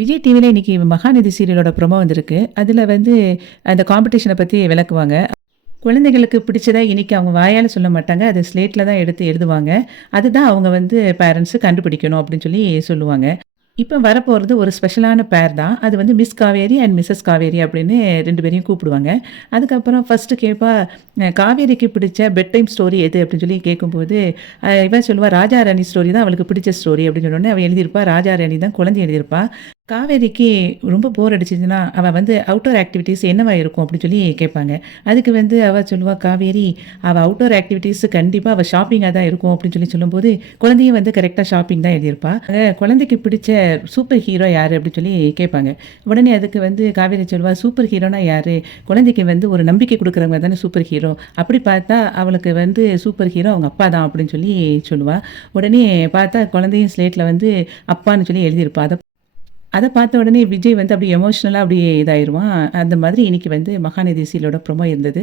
விஜய் டிவில இன்னைக்கு மகாநதி சீரியலோட ப்ரோமோ வந்திருக்கு. அதில வந்து அந்த காம்படிஷன பத்தி விளக்குவாங்க. குழந்தைகளுக்கு பிடிச்சதா இன்னைக்கு அவங்க வாயால சொல்ல மாட்டாங்க. அது ஸ்லேட்ல தான் எடுத்து எழுதுவாங்க. அதுதான் அவங்க வந்து பேரண்ட்ஸ் கண்டுபிடிக்கணும் அப்படின்னு சொல்லி சொல்லுவாங்க. இப்ப வரப்போறது ஒரு ஸ்பெஷலான பேர் தான். அது வந்து miss Kaveri and Mrs Kaveri அப்படின்னு 2 பேரையும் கூப்பிடுவாங்க. அதுக்கப்புறம் ஃபர்ஸ்ட்டு கேட்பா, காவேரிக்கு பிடிச்ச பெட் டைம் ஸ்டோரி எது? அப்படின்னு சொல்லி கேட்கும்போது, இவ சொல்லுவா, ராஜா ராணி ஸ்டோரி தான் அவளுக்கு பிடிச்ச ஸ்டோரி அப்படின்னு சொன்னோனே, அவ எழுதியிருப்பா, ராஜா ராணி தான் குழந்தை எழுதியிருப்பா. காவேரிக்கு ரொம்ப போர் அடிச்சுச்சுன்னா, அவ வந்து அவுட்டோர் ஆக்டிவிட்டீஸ் என்னவா இருக்கும்? அப்படின்னு சொல்லி கேட்பாங்க. அதுக்கு வந்து அவ சொல்லுவா, காவேரி, அவ அவுட்டோர் ஆக்டிவிட்டீஸ் கண்டிப்பா அவ ஷாப்பிங்கா தான் இருக்கும் அப்படின்னு சொல்லி சொல்லும்போது, குழந்தையும் வந்து கரெக்ட்டா ஷாப்பிங் தான் எழுதியிருப்பா. குழந்தைக்கு பிடிச்ச சூப்பர் ஹீரோ யாரு? அப்படின்னு சொல்லி கேட்பாங்க. உடனே அதுக்கு வந்து காவேரி சொல்லுவா, சூப்பர் ஹீரோனா யாரு? குழந்தைக்கு வந்து ஒரு நம்பிக்கை குடுக்குறவங்க தானே சூப்பர் ஹீரோ. அப்படி பார்த்தா அவளுக்கு வந்து சூப்பர் ஹீரோ அவங்க அப்பா தான் அப்படின்னு சொல்லி சொல்லுவா. உடனே பார்த்தா குழந்தையும் ஸ்லேட்ல வந்து அப்பான்னு சொல்லி எழுதியிருப்பா. அத பார்த்த உடனே விஜய் வந்து அப்படியே எமோஷனலா அப்படியே இதாயிருவான். அந்த மாதிரி இன்னைக்கு வந்து மகாநதி சீரியலோட ப்ரோமோ இருந்தது.